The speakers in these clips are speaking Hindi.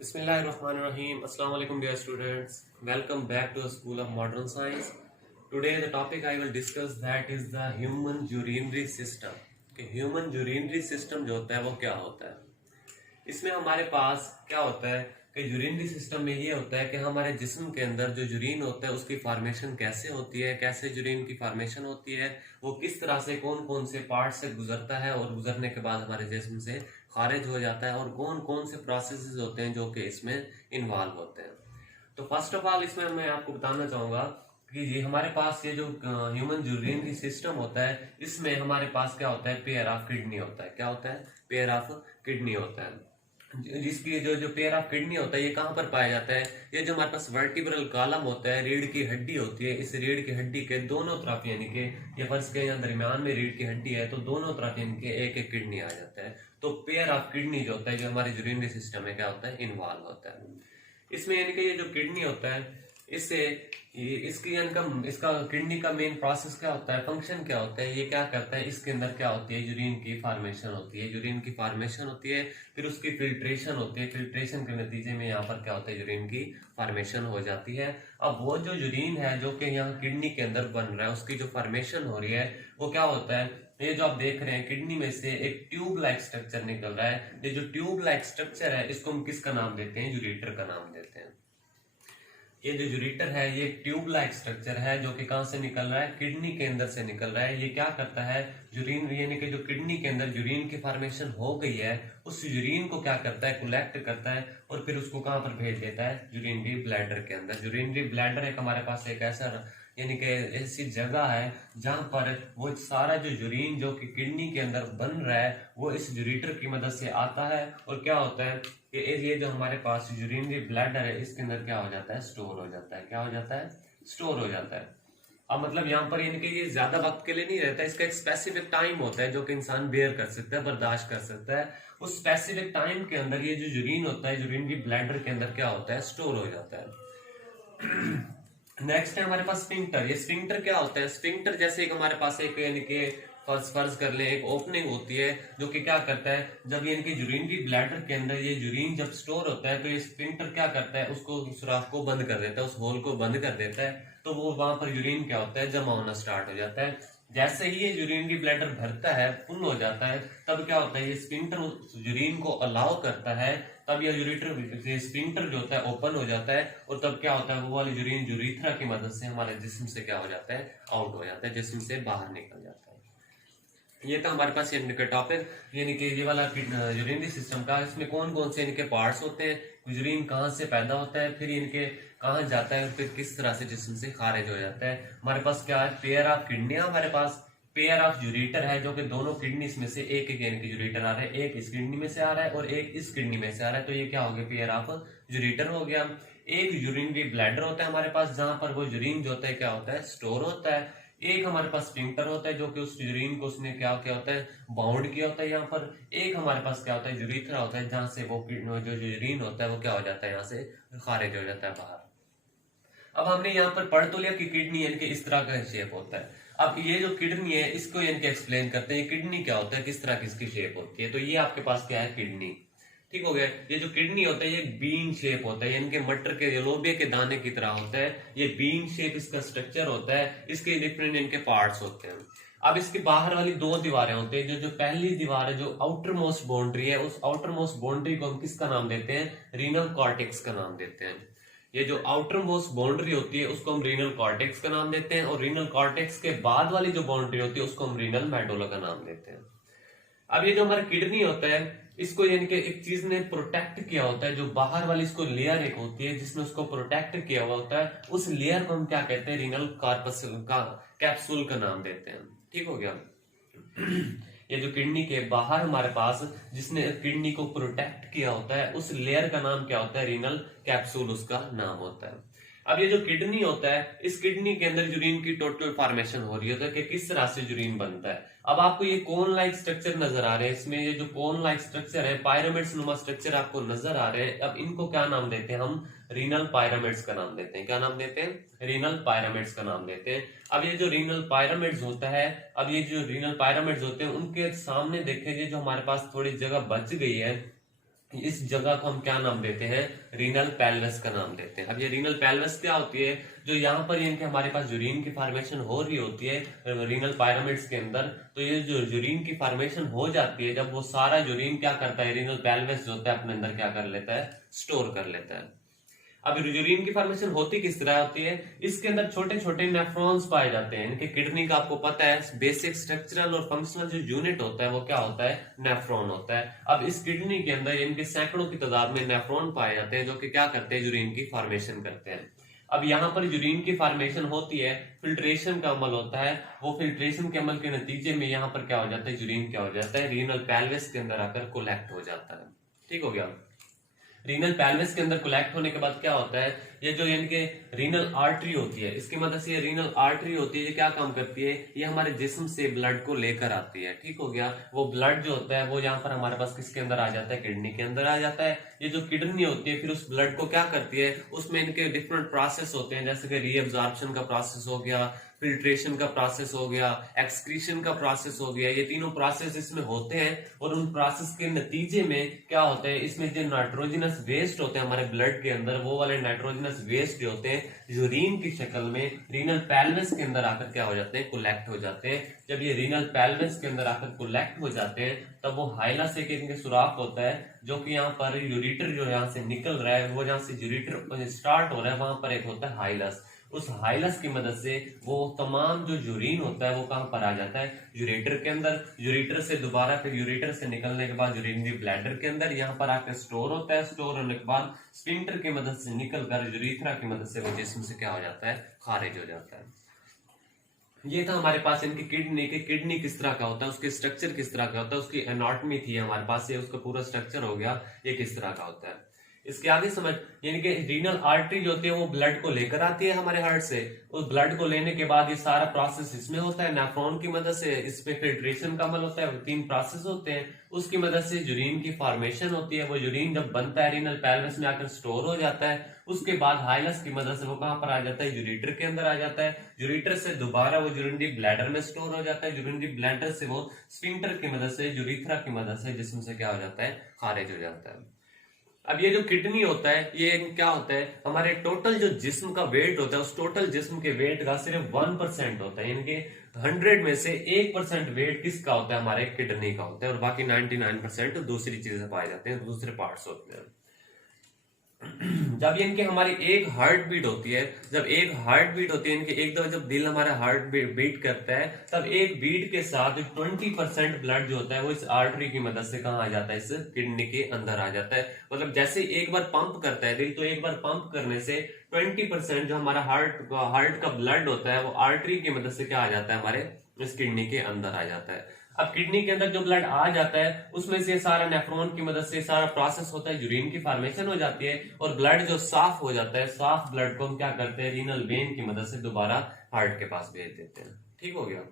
Bismillahirrahmanirrahim. Assalamu alaikum dear students. Welcome back to the School of Modern Science. Today the topic I will discuss that is the human urinary system. कि human urinary system जो होता है वो क्या होता है। इसमें हमारे पास क्या होता है कि यूरिनरी सिस्टम में ये होता है कि हमारे जिस्म के अंदर जो यूरिन होता है उसकी फॉर्मेशन कैसे होती है, कैसे यूरिन की फॉर्मेशन होती है, वो किस तरह से कौन कौन से पार्ट से गुजरता है और गुजरने के बाद हमारे जिस्म से खारिज हो जाता है और कौन कौन से प्रोसेसेस होते हैं जो कि इसमें इन्वॉल्व होते हैं। तो फर्स्ट ऑफ ऑल इसमें मैं आपको बताना चाहूंगा कि ये हमारे पास ये जो ह्यूमन यूरिनरी सिस्टम होता है इसमें हमारे पास क्या होता है, पेयर ऑफ किडनी होता है। क्या होता है? पेयर ऑफ किडनी होता है। जिसकी जो जो पेयर ऑफ किडनी होता है ये कहाँ पर पाया जाता है? ये जो हमारे पास वर्टिब्रल कॉलम होता है, रीढ़ की हड्डी होती है, इस रीढ़ की हड्डी के दोनों तरफ यानी कि ये फर्ज के यहाँ दरमियान में रीढ़ की हड्डी है तो दोनों तरफ यानी कि एक एक किडनी आ जाता है। तो पेयर ऑफ किडनी जो होता है जो हमारे यूरिनरी सिस्टम में क्या होता है, इन्वॉल्व होता है। इसमें यानी कि ये जो किडनी होता है इससे इसकी यानी का इसका किडनी का मेन प्रोसेस क्या होता है, फंक्शन क्या होता है, ये क्या करता है, इसके अंदर क्या होती है, यूरिन की फॉर्मेशन होती है। यूरिन की फॉर्मेशन होती है, फिर उसकी फिल्ट्रेशन होती है। फिल्ट्रेशन के नतीजे में यहाँ पर क्या होता है, यूरिन की फॉर्मेशन हो जाती है। अब वो जो यूरिन है जो कि यहाँ किडनी के अंदर बन रहा है उसकी जो फॉर्मेशन हो रही है वो क्या होता है, ये जो आप देख रहे हैं किडनी में से एक ट्यूब लाइक स्ट्रक्चर निकल रहा है। ये जो ट्यूब लाइक स्ट्रक्चर है इसको हम किसका नाम देते हैं, यूरेटर का नाम देते हैं। ये जो यूरेटर है ये ट्यूब लाइक स्ट्रक्चर है जो कि कहां से निकल रहा है, किडनी के अंदर से निकल रहा है। ये क्या करता है, यूरिन यानी कि जो किडनी के अंदर यूरिन की फॉर्मेशन हो गई है उस यूरिन को क्या करता है, कलेक्ट करता है और फिर उसको कहां पर भेज देता है, यूरिनरी ब्लैडर के अंदर। यूरिनरी ब्लैडर एक हमारे पास एक ऐसा यानी कि ऐसी जगह है जहां पर वो सारा जो यूरिन जो कि किडनी के अंदर बन रहा है वो इस यूरेटर की मदद से आता है और क्या होता है कि ये जो हमारे पास यूरिनरी ब्लैडर है इसके अंदर क्या हो जाता है, स्टोर हो जाता है। क्या हो जाता है, स्टोर हो जाता है। अब मतलब यहाँ पर यानी कि ये ज्यादा वक्त के लिए नहीं रहता, इसका एक स्पेसिफिक टाइम होता है जो कि इंसान बेयर कर सकता है, बर्दाश्त कर सकता है। उस स्पेसिफिक टाइम के अंदर ये जो यूरिन होता है यूरिनरी ब्लैडर के अंदर क्या होता है, स्टोर हो जाता है। नेक्स्ट है हमारे पास स्फिंक्टर। ये स्फिंक्टर क्या होता है, स्फिंक्टर जैसे एक हमारे पास एक यानी कि फर्ज कर ले एक ओपनिंग होती है जो कि क्या करता है, जब यानी कि यूरिनरी ब्लैडर के अंदर ये यूरिन जब स्टोर होता है तो ये स्फिंक्टर क्या करता है, उसको सुराख को बंद कर देता है, उस होल को बंद कर देता है। तो वो वहां पर यूरिन क्या होता है, जमा होना स्टार्ट हो जाता है। जैसे ही ये यूरिनरी ब्लैडर भरता है, फुल हो जाता है, तब क्या होता है, ये स्फिंक्टर यूरिन को अलाउ करता है। तब यह यूरेटर स्फिंक्टर जो होता है ओपन हो जाता है और तब क्या होता है, वो वाली यूरिन यूरिथ्रा की मदद से हमारे जिस्म से क्या हो जाता है, आउट हो जाता है, जिस्म से बाहर निकल जाता है। ये था हमारे पास ये टॉपिक यानी कि ये वाला यूरिनरी सिस्टम का। इसमें कौन कौन से इनके पार्ट्स होते हैं, यूरिन कहाँ से पैदा होता है, फिर इनके कहाँ जाता है, फिर किस तरह से जिस्म से खारिज हो जाता है। हमारे पास क्या है, पेयर ऑफ किडनियां, हमारे पास पेयर ऑफ यूरेटर है जो कि दोनों किडनीज में से एक एक यानी कि यूरेटर आ रहा है, एक इस किडनी में से आ रहा है और एक इस किडनी में से आ रहा है। तो ये क्या हो गया, पेयर ऑफ यूरेटर हो गया। एक यूरिनरी ब्लैडर होता है हमारे पास जहां पर वो यूरिन जो होता है क्या होता है, स्टोर होता है। एक हमारे पास स्फिंक्टर होता है जो कि उस यूरिन को उसने क्या क्या होता है, बाउंड किया होता है यहाँ पर। एक हमारे पास क्या होता है, यूरिथ्रा होता है जहां से वो जो यूरिन होता है वो क्या हो जाता है, यहाँ से खारिज हो जाता है बाहर। अब हमने यहाँ पर पढ़ तो लिया कि किडनी यानी कि इस तरह का शेप होता है। अब ये जो किडनी है इसको यानी कि एक्सप्लेन करते हैं, किडनी क्या होता है, किस तरह की इसकी शेप होती है। तो ये आपके पास क्या है, किडनी। ठीक हो गया। ये जो किडनी होता है ये बीन शेप होता है, यानी कि मटर के लोबिया के दाने की तरह होता है। ये बीन शेप इसका स्ट्रक्चर होता है, इसके डिफरेंट इनके पार्ट्स होते हैं। अब इसके बाहर वाली दो दीवारें होती है, जो जो पहली दीवार है जो आउटर मोस्ट बाउंड्री है, उस आउटर मोस्ट बाउंड्री को हम किसका नाम देते हैं, रीनल कॉर्टेक्स का नाम देते हैं। ये जो आउटर मोस्ट बाउंड्री होती है उसको हम रीनल कॉर्टेक्स का नाम देते हैं और रीनल कॉर्टेक्स के बाद वाली जो बाउंड्री होती है उसको हम रीनल मेडुला का नाम देते हैं। अब ये जो हमारा किडनी होता है इसको यानी कि एक चीज ने प्रोटेक्ट किया होता है, जो बाहर वाली इसको लेयर एक होती है जिसने उसको प्रोटेक्ट किया हुआ होता है, उस लेयर को हम क्या कहते हैं, रीनल कार्पस का कैप्सूल का नाम देते हैं। ठीक हो गया। ये जो किडनी के बाहर हमारे पास जिसने किडनी को प्रोटेक्ट किया होता है उस लेयर का नाम क्या होता है, रीनल कैप्सूल उसका नाम होता है। अब ये जो किडनी होता है इस किडनी के अंदर यूरिन की टोटल फॉर्मेशन हो रही है कि किस तरह से यूरिन बनता है। अब आपको ये कोन लाइक स्ट्रक्चर नजर आ रहे हैं, इसमें ये जो कोन लाइक स्ट्रक्चर है, पायरामिड्स नुमा स्ट्रक्चर आपको नजर आ रहे हैं। अब इनको क्या नाम देते हैं, हम रीनल पायरामिड्स का नाम देते हैं। क्या नाम देते हैं, रीनल पायरामिड्स का नाम देते हैं। अब ये जो रीनल पायरामिड्स होता है, अब ये जो रीनल पायरामिड्स होते हैं उनके सामने देखेंगे जो हमारे पास थोड़ी जगह बच गई है, इस जगह को हम क्या नाम देते हैं, रीनल पेल्विस का नाम देते हैं। अब ये रीनल पेल्विस क्या होती है, जो यहाँ पर इनके हमारे पास यूरिन की फॉर्मेशन हो रही होती है रीनल पिरामिड्स के अंदर, तो ये जो यूरिन की फॉर्मेशन हो जाती है, जब वो सारा यूरिन क्या करता है, रीनल पेल्विस जो होता है अपने अंदर क्या कर लेता है, स्टोर कर लेता है। अब यूरिन की फॉर्मेशन होती किस तरह होती है, इसके अंदर छोटे छोटे नेफ्रॉन्स पाए जाते हैं। इनके किडनी का आपको पता है बेसिक स्ट्रक्चरल और फंक्शनल जो यूनिट होता है वो क्या होता है, नेफ्रॉन होता है। अब इस किडनी के अंदर इनके सैकड़ों की तादाद में नेफ्रॉन पाए जाते हैं जो कि क्या करते हैं, यूरिन की फॉर्मेशन करते हैं। अब यहाँ पर यूरिन की फॉर्मेशन होती है, फिल्ट्रेशन का अमल होता है, वो फिल्ट्रेशन के अमल के नतीजे में यहाँ पर क्या हो जाता है, यूरिन क्या हो जाता है, रीनल पेल्विस के अंदर आकर कोलेक्ट हो जाता है। ठीक हो गया। रीनल पेल्विस के अंदर कोलेक्ट होने के बाद क्या होता है, ये जो इनके रीनल आर्टरी होती है, इसकी मदद से ये रीनल आर्टरी होती है, ये क्या काम करती है, ये हमारे जिस्म से ब्लड को लेकर आती है। ठीक हो गया। वो ब्लड जो होता है वो यहाँ पर हमारे पास किसके अंदर आ जाता है, किडनी के अंदर आ जाता है। ये जो किडनी होती है फिर उस ब्लड को क्या करती है, उसमें इनके डिफरेंट प्रोसेस होते हैं, जैसे कि रीअब्जॉर्प्शन का प्रोसेस हो गया, फिल्ट्रेशन का प्रोसेस हो गया, एक्सक्रीशन का प्रोसेस हो गया। ये तीनों प्रोसेस इसमें होते हैं और उन प्रोसेस के नतीजे में क्या होता है, इसमें जो नाइट्रोजनस वेस्ट होते हैं हमारे ब्लड के अंदर, वो वाले नाइट्रोजनस वेस्ट जो होते हैं यूरिन की शक्ल में रीनल पेल्विस के अंदर आकर क्या हो जाते हैं, कोलेक्ट हो जाते हैं। जब ये रीनल पेल्विस के अंदर आकर कोलेक्ट हो जाते हैं तब वो हाइलस एक इनके सुराख होता है, जो कि यहाँ पर यूरिटर जो यहाँ से निकल रहा है, वो जहाँ से यूरिटर स्टार्ट हो रहा है वहां पर एक होता है हाइलस। उस हाइलस की मदद से वो तमाम जो यूरिन होता है वो कहां पर आ जाता है, यूरेटर के अंदर। यूरेटर से दोबारा फिर यूरेटर से निकलने के बाद यूरिनरी ब्लैडर के अंदर यहाँ पर आकर स्टोर होता है। स्टोर होने के बाद स्फिंक्टर की मदद से निकलकर यूरेथ्रा की मदद से वो जिस्म से क्या हो जाता है, खारिज हो जाता है। ये था हमारे पास इनकी किडनी के, किडनी किस तरह का होता है, उसके स्ट्रक्चर किस तरह का होता है, उसकी एनाटॉमी थी हमारे पास, ये उसका पूरा स्ट्रक्चर हो गया, ये किस तरह का होता है। इसके आगे समझ, यानी कि रीनल आर्टरी जो होती है वो ब्लड को लेकर आती है हमारे हार्ट से। उस ब्लड को लेने के बाद ये सारा प्रोसेस इसमें होता है, नेफ्रॉन की मदद से इसमें फिल्ट्रेशन का अमल होता है, 3 प्रोसेस होते हैं। उसकी मदद से यूरिन की फॉर्मेशन होती है, वो यूरिन जब बनता है रीनल पेल्विस में आकर स्टोर हो जाता है। उसके बाद हाइलस की मदद से वो कहां पर आ जाता है, यूरेटर के अंदर आ जाता है। यूरेटर से दोबारा वो यूरिनरी ब्लैडर में स्टोर हो जाता है। यूरिनरी ब्लैडर से वो स्फिंक्टर की मदद से, यूरेथ्रा की मदद से जिस्म से क्या हो जाता है, खारिज हो जाता है। अब ये जो किडनी होता है ये क्या होता है, हमारे टोटल जो जिस्म का वेट होता है उस टोटल जिस्म के वेट का सिर्फ 1% होता है, यानी कि 100 में से 1% वेट किसका होता है, हमारे किडनी का होता है, और बाकी 99% दूसरी चीजें पाए जाते हैं, दूसरे पार्ट्स होते हैं। जब इनके हमारी एक हार्ट बीट होती है, जब एक हार्ट बीट होती है इनके, एक दफा जब दिल हमारा हार्ट बीट करता है तब एक बीट के साथ 20% ब्लड जो होता है वो इस आर्टरी की मदद से कहाँ आ जाता है, इस किडनी के अंदर आ जाता है। मतलब जैसे एक बार पंप करता है दिल, तो एक बार पंप करने से 20% जो हमारा हार्ट का ब्लड होता है वो आर्टरी की मदद से क्या आ जाता है, हमारे इस किडनी के अंदर आ जाता है। अब किडनी के अंदर जो ब्लड आ जाता है उसमें से सारा नेफ्रॉन की मदद से सारा प्रोसेस होता है, यूरिन की फॉर्मेशन हो जाती है और ब्लड जो साफ हो जाता है, साफ ब्लड को हम क्या करते हैं, रीनल वेन की मदद से दोबारा हार्ट के पास भेज देते हैं। ठीक हो गया।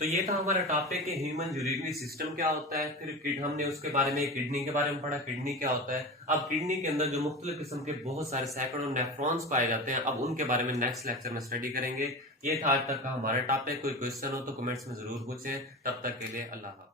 तो ये था हमारा टॉपिक कि ह्यूमन यूरिनरी सिस्टम क्या होता है, फिर हमने उसके बारे में, किडनी के बारे में पढ़ा, किडनी क्या होता है। अब किडनी के अंदर जो मुख्तलिफ किस्म के बहुत सारे सैकड़ों नेफ्रॉन्स पाए जाते हैं, अब उनके बारे में नेक्स्ट लेक्चर में स्टडी करेंगे। ये था आज तक का हमारा टॉपिक। कोई क्वेश्चन हो तो कमेंट्स में जरूर पूछें। तब तक के लिए अल्लाह हाफ़िज़।